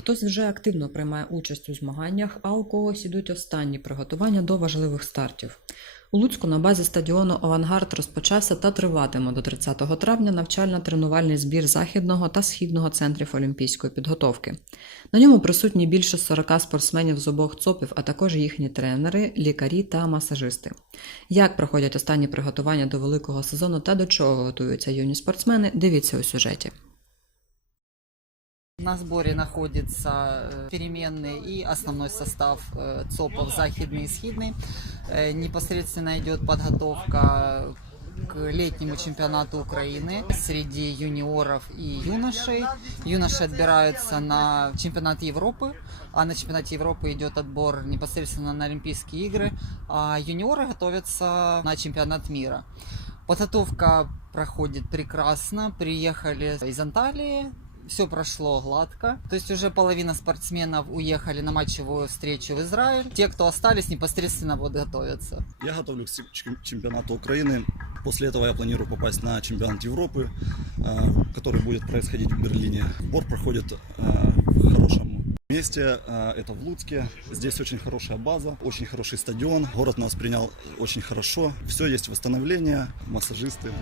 Хтось вже активно приймає участь у змаганнях, а у когось ідуть останні приготування до важливих стартів. У Луцьку на базі стадіону Авангард розпочався та триватиме до 30 травня навчально-тренувальний збір західного та східного центрів олімпійської підготовки. На ньому присутні більше 40 спортсменів з обох ЦОПів, а також їхні тренери, лікарі та масажисти. Як проходять останні приготування до великого сезону та до чого готуються юні спортсмени, дивіться у сюжеті. На сборе находится э, переменный и основной состав э, ЦОПов захидный и схидный. Э, Непосредственно идет подготовка к летнему чемпионату Украины среди юниоров и юношей. Юноши отбираются на чемпионат Европы, а на чемпионате Европы идет отбор непосредственно на Олимпийские игры, а юниоры готовятся на чемпионат мира. Подготовка проходит прекрасно. Приехали из Анталии, все прошло гладко. То есть уже половина спортсменов уехали на матчевую встречу в Израиль. Те, кто остались, непосредственно вот готовятся. Я готовлюсь к чем- чемпионату Украины. После этого я планирую попасть на чемпионат Европы, э, который будет происходить в Берлине. Сбор проходит э, в хорошем месте. э, Это в Луцке. Здесь очень хорошая база, очень хороший стадион. Город нас принял очень хорошо. Все есть восстановление, массажисты.